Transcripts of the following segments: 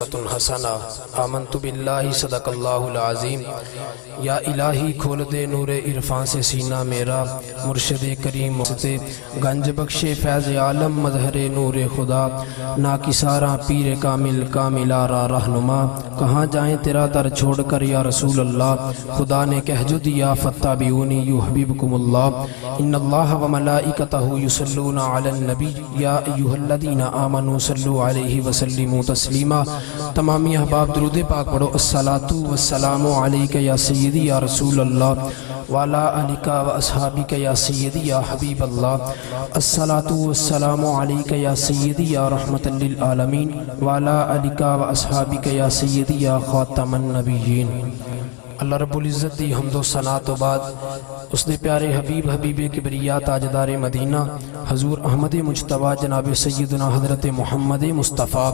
حسنا آمنت باللہ صدق اللہ العظیم۔ یا الہی کھول دے نور عرفان سے سینہ میرا، مرشد کریم سے گنج بخش فیض عالم مظہر نور خدا، نا کسارا پیر کامل کاملارا رہنما، کہاں جائیں تیرا در چھوڑ کر یا رسول اللہ، خدا نے کہہ جو دیا فاتبعونی یحببکم اللہ، ان اللہ و ملائکتہ یصلون علی النبی یا ایہا الذین آمنوا صلوا علیہ وسلموا تسلیما۔ تمامی احباب درود پاک پڑھو۔ الصلاۃ والسلام علیک یا سیدی یا رسول اللہ وعلی آلک و اصحابک یا سیدی یا حبیب اللہ۔ الصلاۃ والسلام علیک یا سیدی یا رحمت للعالمین وعلی آلک و اصحابک یا سیدی یا خاتم النبیین۔ اللہ رب العزت دی حمد و ثنا تو بعد اس دے پیارے حبیب حبیب کبریا تاجدار مدینہ حضور احمد مجتبی جناب سیدنا حضرت محمد مصطفیٰ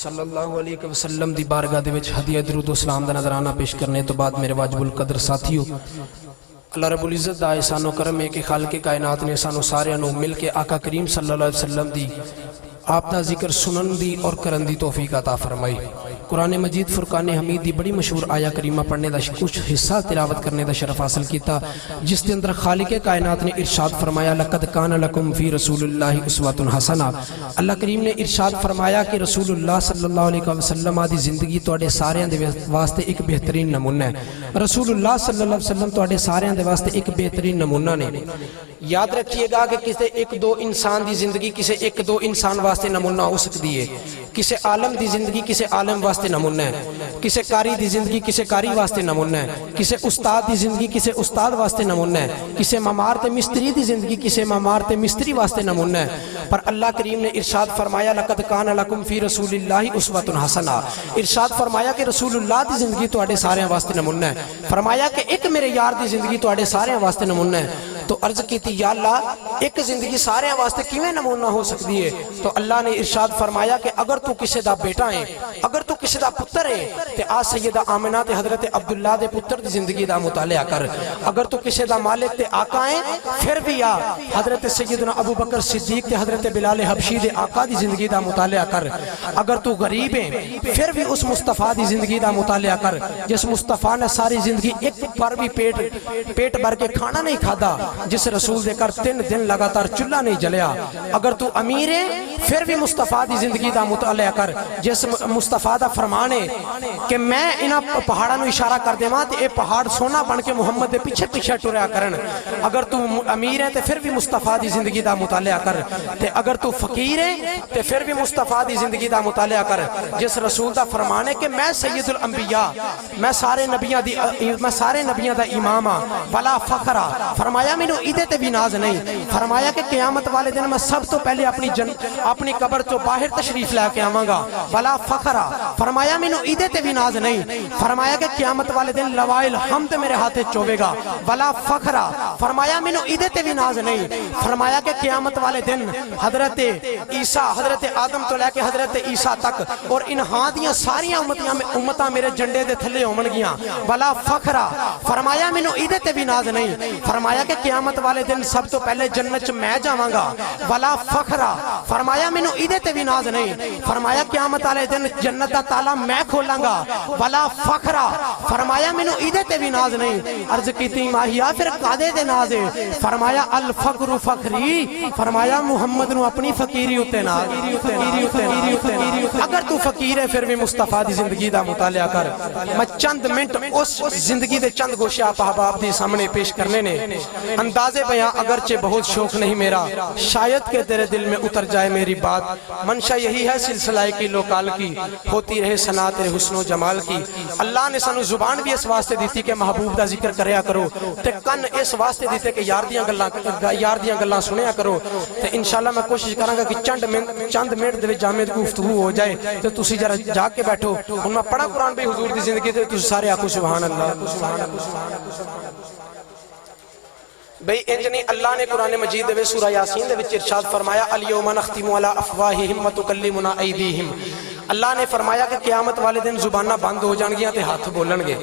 صلی اللہ علیہ وسلم دی بارگاہ دے وچ ہدیہ درود و سلام دا نظرانہ پیش کرنے تو بعد میرے واجب القدر ساتھیو، اللہ رب العزت دا احسان و کرم ہے کہ خالق کائنات نے سانو سارے انو مل کے آقا کریم صلی اللہ علیہ وسلم دی آپ دا ذکر سنن دی اور کرن دی توفیق عطا فرمائی۔ قرآن مجید فرقان حمید دی بڑی مشہور آیہ کریمہ پڑھنے دا کچھ حصہ تلاوت کرنے دا شرف حاصل کیتا، جس کے اندر خالق کائنات نے ارشاد فرمایا لَقَدْ كَانَ لَكُمْ فِي رَسُولِ اللَّهِ أُسْوَةٌ حَسَنَةٌ۔ اللہ کریم نے ارشاد فرمایا کہ رسول اللہ صلی اللہ علیہ وسلم آدھی زندگی توڑے سارے دے واسطے ایک بہترین نمونہ ہے۔ رسول اللہ صلی اللہ علیہ وسلم توڑے سارے دے واسطے ایک بہترین نمونہ نے۔ یاد رکھیے گا کہ کسے ایک دو انسان دی زندگی کسے ایک دو انسان واسطے نمونہ ہو سکتی ہے، کسے عالم دی زندگی کسے عالم واسطے نمونہ ہے، کسے کاری دی زندگی کسے کاری واسطے نمونہ ہے، کسے استاد دی زندگی کسے استاد واسطے نمونہ ہے، کسے ممار تے مستری دی زندگی کسے ممار تے مستری واسطے نمونہ ہے۔ پر اللہ کریم نے ارشاد فرمایا لَقَدْ كَانَ لَكُمْ فِي رَسُولِ اللَّهِ أُسْوَةٌ حَسَنَةٌ۔ ارشاد فرمایا کہ رسول اللہ دی زندگی تواڈے سارے واسطے نمونہ ہے، فرمایا کہ ایک میرے یار دی زندگی تواڈے سارے واسطے نمونہ ہے۔ تو عرض کی تھی یا اللہ ایک زندگی سارے واسطے کیویں نمونہ ہو سکتی ہے؟ تو اللہ نے ارشاد فرمایا کہ اگر تو کسی دا بیٹا ہے، اگر تو کسی دا پتر ہے تے آ سیدہ آمنہ تے حضرت عبداللہ دے پتر دی زندگی دا مطالعہ کر، اگر تو کسی دا مالک تے آقا ہے پھر بھی آ حضرت سیدنا ابو بکر صدیق تے حضرت بلال حبشی دے آقا دی زندگی دا مطالعہ کر، اگر تو غریب ہے پھر بھی اس مصطفیٰ دی زندگی دا مطالعہ کر جس مصطفیٰ نے ساری زندگی ایک پر بھی پیٹ بھر کے کھانا نہیں کھادا، جس رسول دے کر 3 دن لگاتار چولہا نہیں جلیا، اگر تو امیر ہے پھر بھی مصطفیٰ دی زندگی دا مطالعہ کر جس مصطفیٰ دا فرمان ہے کہ میں انہاں پہاڑاں نو اشارہ کر دے ماں تے اے پہاڑ سونا بن کے محمد دے پیچھے پیچھے ٹریا کرن، اگر تو امیر ہے تے پھر بھی مصطفیٰ دی زندگی دا مطالعہ کر، تے اگر تو فقیر ہے تے پھر بھی مصطفیٰ دی زندگی دا مطالعہ کر جس رسول دا فرمان ہے کہ میں سید الانبیاء، میں سارے نبیاں دا امام ہاں، ولا فخرا، فرمایا مینوں ایدے تے بھی ناز نہیں، فرمایا کہ قیامت والے دن میں سب تو پہلے اپنی قبر تو باہر تشریف لے کے آواں گا، ولا فخرا، فرمایا مینوں ایدے تے بھی ناز نہیں، فرمایا کہ قیامت والے دن لوائل حمد میرے ہاتھے چوبے گا، ولا فخرا، فرمایا مینوں ایدے تے بھی ناز نہیں، فرمایا کہ قیامت والے دن حضرت عیسیٰ حضرت آدم تو لے کے حضرت عیسیٰ تک اور ان ہاں دیاں ساریاں امتاں میرے جنڈے دے تھلے ہون گیاں، ولا فخرا، فرمایا مینوں ایدے تے بھی ناز نہیں، فرمایا کہ قیامت والے دن سب تو پہلے جنت میں جاواں گا، ولا فخرا، فرمایا مینوں ایدے تے بھی ناز نہیں، فرمایا قیامت والے دن جنت دا تالا میں کھولاں گا، ولا فخرا، فرمایا مینوں ایدے تے بھی ناز نہیں، عرض کیتی ماہیا پھر قادے دے ناز ہے، فرمایا الفقر فخری، فرمایا محمد نو اپنی فقیری اتے ناز، اگر تو فقیر ہے پھر بھی مصطفیٰ دی زندگی دا مطالعہ کر۔ میں چند منٹ اس زندگی دے چند گوشے آپ احباب دی سامنے پیش کرنے نے، انداز بیاں اگرچہ بہت شوق نہیں میرا، شاید کہ تیرے دل میں اتر جائے میری بات، منشا یہی ہے سلسلہ کی لوکال کی، ہوتی رہے ثنا تیرے حسن و جمال کی۔ اللہ نے سانو زبان بھی اس واسطے دیتی کہ محبوب دا ذکر کریا کرو، تے کن اس واسطے دیتے کہ یار دیاں گلاں سنیا کرو، تے انشاءاللہ میں کوشش کراں گا کہ چند منٹ دے جامع گفتگو ہو جائے، تے تسی ذرا جا کے بیٹھو، ہن میں پڑھا قرآن بھی حضور دی زندگی تے تسی سارے آکھو سبحان اللہ۔ بھئی انج نہیں، اللہ نے قرآن مجید دے سورہ یاسین دے وچ ارشاد فرمایا الیوم نختم علی افواہہم وتکلمنا ایدیہم، اللہ نے فرمایا کہ قیامت والے دن زباناں بند ہو جان گیاں تے ہاتھ بولن گے۔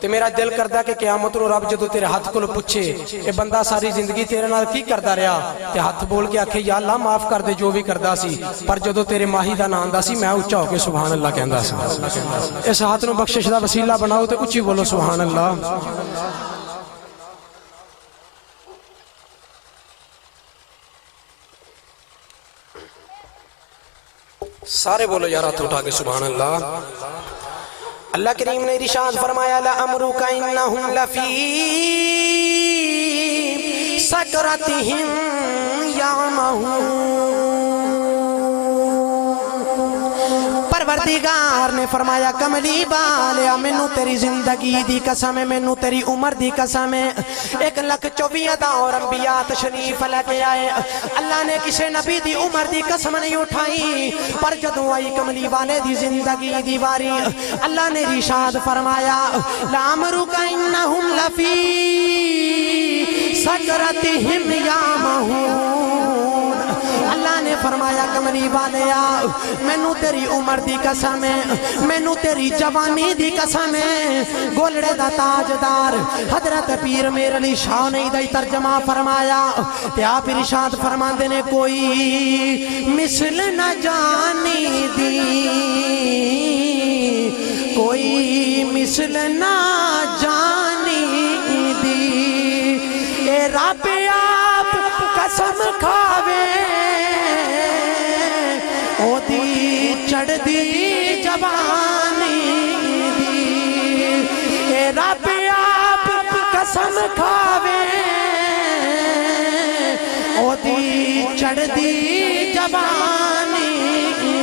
تے میرا دل کردا کہ قیامت نو رب جدوں تیرے ہاتھ کول پوچھے اے بندہ ساری زندگی تیرے نال کی کردا رہیا تے ہاتھ بول کے آکھے یا اللہ معاف کر دے جو بھی کردا سی، پر جدوں تیرے ماہی دا نام آندا سی میں اونچا ہو کے سبحان اللہ کہندا سی۔ اس ہاتھ نو بخشش دا وسیلہ بناؤ تے اونچی بولو سبحان اللہ۔ سارے بولو یار ہاتھ اٹھا کے سبحان اللہ۔ اللہ کریم نے ارشاد فرمایا لَأَمْرُكَ إِنَّهُمْ لَفِي سَكْرَتِهِمْ يَعْمَهُونَ۔ پروردگار نے فرمایا کملی بالیا مینوں تیری زندگی دی قسم ہے، مینوں تیری عمر دی قسم ہے، 1,24,000 اور انبیاء تشریف لے کے آئے، اللہ نے کسی نبی دی عمر دی قسم نہیں اٹھائی، پر جدوں آئی کملی والے دی زندگی دی باری اللہ نے ارشاد فرمایا لَعَمْرُكَ إِنَّهُمْ لَفِي سَكْرَتِهِمْ يَعْمَهُونَ۔ اللہ نے فرمایا کملی والیا مینوں تیری عمر دی قسم ہے، مینوں تیری جوانی دی قسم ہے، گولڑے دا تاجدار حضرت پیر میر علی شاہ نے دا ترجمہ فرمایا تے آپ ارشاد فرماندے نے کوئی مثل نہ جانی دی، کوئی مثل نہ جانی دی، اے رب آپ قسم کھاوے او دی چڑھ دی جوانی دی، اے رب آپ قسم کھاوے او دی چڑھ دی جوانی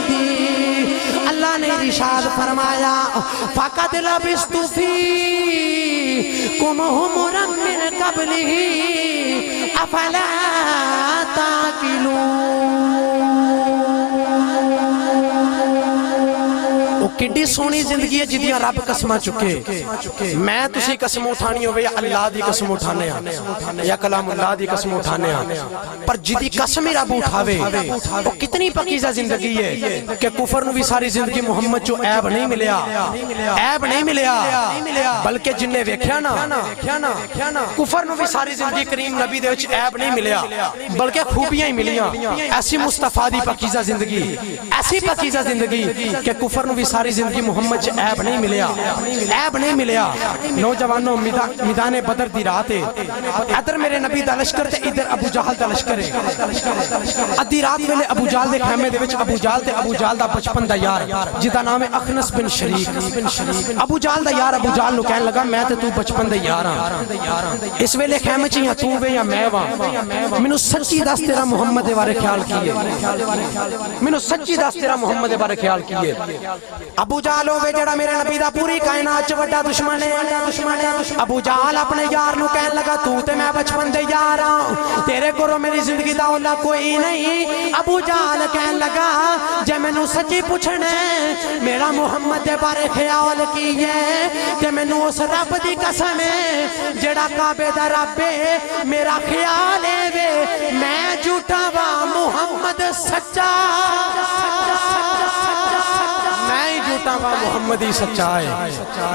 دی۔ اللہ نے ارشاد فرمایا فَقَدْ لَبِثْتُ فِيكُمْ عُمُرًا مِّن قَبْلِهِ أَفَلَا تَعْقِلُونَ۔ کڈی سونی زندگی ہے جدیاں رب قسمہ چکے، میں تسی قسم اٹھانی ہوئے یا اللہ دی قسم اٹھانے ہاں یا کلام اللہ دی قسم اٹھانے ہاں، پر جدی قسم ہی رب اٹھاوے وہ کتنی پکیزہ زندگی ہے کہ کفر نو بھی ساری زندگی محمد جو عیب نہیں ملیا، عیب نہیں ملیا، بلکہ جن نے ویکھیا نا کفر نو بھی ساری زندگی کریم نبی دے وچ عیب نہیں ملیا بلکہ خوبیاں ہی ملیاں۔ ایسی مصطفیٰ دی پکیزہ زندگی، ایسی پکیزہ زندگی کہ کفر نو بھی ساری زندگی محمد سے عیب نہیں ملیا، عیب نہیں ملیا۔ نوجوانوں میدان بدر دی رات ہے، ادھر میرے نبی دا لشکر تے ادھر ابو جہل دا لشکر ہے، ادھی رات ویلے ابو جہل دے خیمے دے وچ ابو جہل دا بچپن دا یار جدا نام ہے اخنس بن شریک، ابو جہل دا یار ابو جہل نو کہن لگا میں تے تو بچپن دے یار ہاں، اس ویلے خیمے چ یا تو وے یا میں واں، مینوں سچی دس تیرا محمد دے بارے خیال کیے، مینوں سچی دس تیرا محمد دے بارے خیال کیے۔ ابو جہل ہوئے جڑا میرے نبی دا پوری کائنات چ وڈا دشمن ہے، ابو جہل اپنے یار نو کہن لگا تو تے میں بچپن دے یار ہاں، تیرے کولوں میری زندگی دا اولا کوئی نہیں۔ ابو جہل کہن لگا جے مینوں سچی پوچھنا میرا محمد دے بارے خیال کی ہے تے مینوں اس رب دی قسم ہے جڑا کعبے دا رب ہے میرا خیال ہے وے میں جھوٹا وا محمد سچا، محمد ہی سچا ہے۔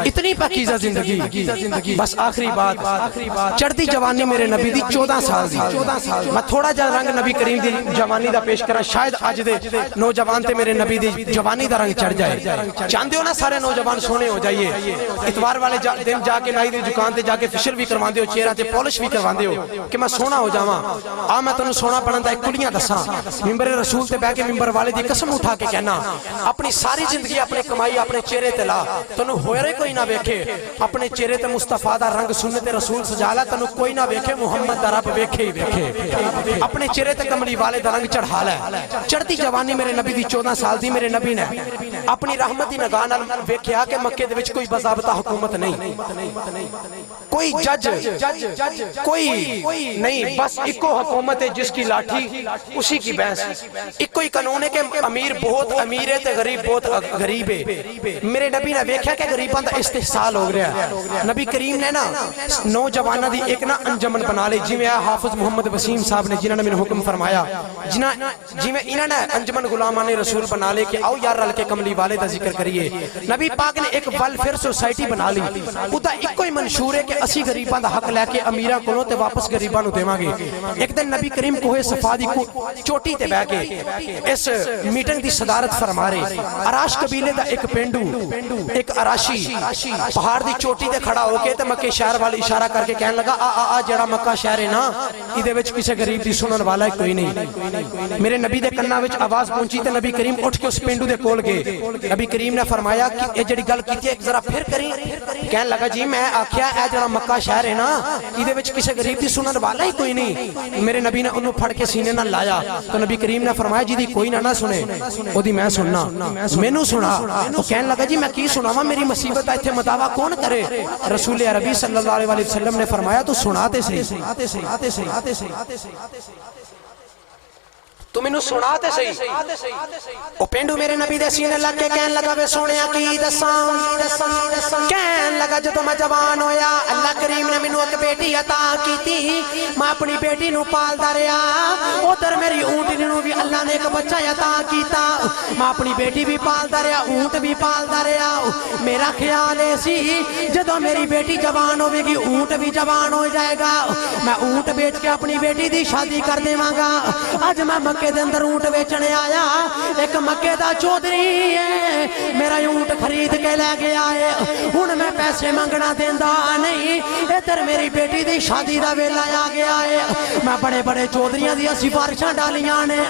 اتنی پاکیزہ زندگی۔ بس آخری بات، چڑھتی جوانی میرے نبی دی 14 سال دی، میں تھوڑا جا رنگ نبی کریم دی جوانی دا پیش کرا، شاید آج دے نوجوان تے میرے نبی دی جوانی دا رنگ چڑھ جائے۔ چاہندے ہو نا سارے نوجوان سونے ہو جائیے، اتوار والے دن جا کے نائی دی دکان تے جا کے فشر بھی کرواندے ہو، چہرہ تے پالش بھی کرواندے ہو کہ میں سونا ہو جاواں۔ آ میں تنوں سونا پڑھن دا ایک کڑیاں دساں، ممبر رسول تے بیٹھ کے ممبر والے دی قسم اٹھا کے کہنا اپنی ساری زندگی اپنے کمائی اپنے چہرے تے لا، تنوں ہوئے کوئی نہ ویکھے، اپنے چہرے تے مصطفیٰ دا رنگ سنت رسول سجالا، تنوں کوئی نہ ویکھے محمد دا رب ویکھے ہی ویکھے، اپنے چہرے تے کملی والے دا رنگ چڑھا لے۔ چڑھتی جوانی میرے نبی دی 14 سال دی میرے نبی نے اپنی رحمت دی نگاہ نال ویکھیا کہ مکے دے وچ کوئی باضابطہ حکومت نہیں، کوئی جج کوئی نہیں، بس ایکو حکومت ہے جس کی لاٹھی اسی کی بھینس، ایکو ہی قانون ہے کہ امیر بہت امیر ہے تے غریب بہت غریب ہے، میرے نبی نے ویکھیا کہ غریباں دا استحصال ہو رہا ہے، نبی کریم نے نا نوجواناں دی ایک نا انجمن بنا لی، جویں حافظ محمد وسیم صاحب نے جنہاں نے مینوں حکم فرمایا، جویں انہاں نے انجمن غلامان رسول بنا لے کہ آؤ یار رل کے کملی والے دا ذکر کریے۔ نبی پاک نے ایک ویلفیئر سوسائٹی بنا لی، اودا ایک ہی منشور ہے کہ اسی غریباں دا حق لے کے امیراں کولوں تے واپس غریباں نوں دیواں گے۔ ایک دن نبی کریم کوہ صفا دی چوٹی تے بیٹھ کے اس میٹنگ دی صدارت فرما رہے، اراش قبیلے دا ایک پینڈو، ایک اراشی پہاڑ دی چوٹی تے کھڑا ہو کے تے مکے شہر والے اشارہ کر کے کہنے لگا آ جڑا مکہ شہر ہے نا ایدے وچ کسے غریب دی سنن والا کوئی نہیں۔ میرے نبی دے کناں وچ آواز پہنچی تے نبی کریم اٹھ کے اس پینڈو دے کول گئے، نبی کریم نے فرمایا کہ اے جڑی گل کیتی ہے ایک ذرا پھر کریں، کہنے لگا جی میں آکھیا اے جڑا مکہ شہر ہے نا ایدے وچ کسے غریب دی سنن والا ہی کوئی نہیں۔ میرے نبی نے انہوں پھڑ کے سینے نہ لایا تو نبی کریم نے فرمایا جی دی کوئی نہ سنے او دی میں سننا، مینوں سنا۔ وہ کہنے لگا جی میں کی سناواں، میری مصیبت ایتھے مداوا کون کرے؟ رسول عربی صلی اللہ علیہ وسلم نے فرمایا تو سناتے صحیح، تو مینوں سناتے صحیح۔ او پینڈو میرے نبی دے سینے لگ کے کہن لگا وے سونیا کی دساں، کہن لگا جدوں میں جوان ہویا اللہ کریم نے مینوں ایک بیٹی عطا کیتی، میں اپنی بیٹی نوں پالدا رہیا، ادھر میری اونٹنی نوں بھی اللہ نے ایک بچہ عطا کیتا، میں اپنی بیٹی بھی پالدا رہیا، اونٹ بھی پالدا رہیا۔ میرا خیال ہے سی جدوں میری بیٹی جوان ہوے گی اونٹ بھی جوان ہو جائے گا، میں اونٹ بیچ کے اپنی بیٹی دی شادی کر دیواں گا۔ اج میں مکے دے اندر اونٹ بیچنے آیا، ایک مکے دا چودھری ہے میرا اونٹ خرید کے لے گیا ہے، ہن میں پیسے منگنا دیندا نہیں، ادھر میری بیٹی دی شادی دا ویلا آ گیا ہے، میں بڑے بڑے چودھریاں دی سفارشاں ڈالیاں نے،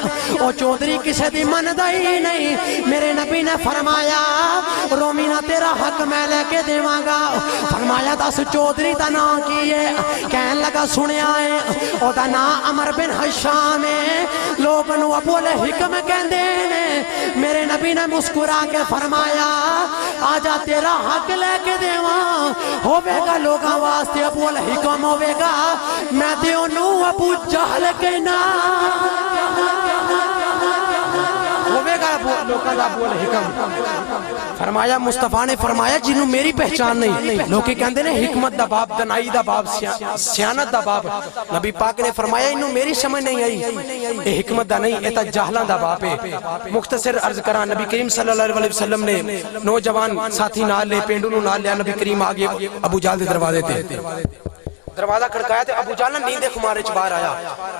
او چودھری کسے دی مندا ہی نہیں۔ میرے نبی نے فرمایا رومی نہ تیرا حق میں لے کے دیواں گا۔ فرمایا دس چودھری دا نام کی ہے؟ کہن لگا سنیا ہے او دا نام عمر بن حشام ہے، لوگ نو ابو الحکم کہندے نے۔ میرے نبی نے مسکرا کے فرمایا آجا تیرا حق لے کے دیواں، ہوے گا لوگاں واسطے ابو الحکم ہوے گا، میں دیو نو ابو جہل کہنا، ہوے گا لوگاں دا ابو الحکم۔ فرمایا مصطفیٰ نے فرمایا جنہوں میری پہچان نہیں، لوگی کہندے نے حکمت دا باب، دنائی دا باب، سیانت دا باب۔ نبی پاک نے فرمایا انہوں میری سمجھ نہیں آئی، اے حکمت دا نہیں، اے تا جہلان دا باب ہے۔ مختصر عرض کران نبی کریم صلی اللہ علیہ وسلم نے نوجوان ساتھی نال لے، پینڈو نو نال لیا، نبی کریم آگے ابو جہل دے دروازے تے دروازہ کھڑکایا تے ابو جہل نیندے خمارے چ باہر آیا،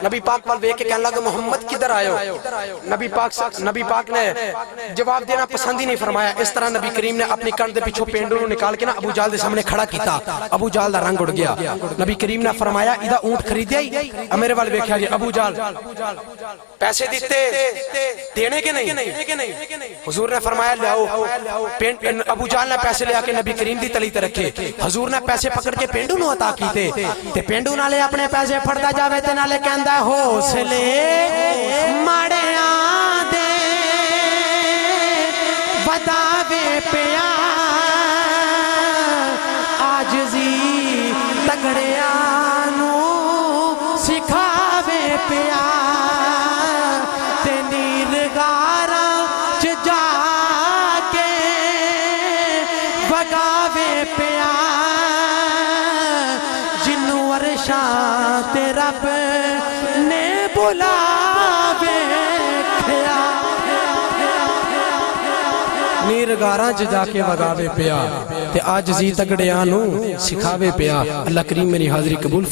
نبی پاک وال ویکھ کے کہنے لگا محمد کدھر آئے ہو؟ نبی پاک نے جواب دینا پسند ہی نہیں فرمایا۔ اس طرح نبی کریم نے اپنی کن دے پیچھے پینڈو نو نکال کے نا ابو جہل دے سامنے کھڑا کیتا، ابو جہل دا رنگ اڑ گیا۔ نبی کریم نے فرمایا ایدا اونٹ خریدیا ہی؟ میرے وال ویکھیا جی ابو جہل پیسے دیتے دینے کے نہیں؟ حضور نے فرمایا لاؤ۔ ابو جہل نے پیسے لے آ کے نبی کریم دی تلی تے رکھے، حضور نے پیسے پکڑ کے پینڈو نو عطا کیتے تے پینڈو نالے اپنے پیسے پھڑدا جاوے تے نالے کہندا حوصلے ماڑیاں دے وداوے پیا، عاجزی تگڑیاں نو سکھاوے پیا، تے نیرگاراں چ جا کے وگاوے پیا، تے رب نے بلاوے کھیا، نیرگاراں چ جا کے وگاوے پیا تے عاجزی تگڑیاں نو سکھاوے پیا۔ اللہ کریم میری حاضری قبول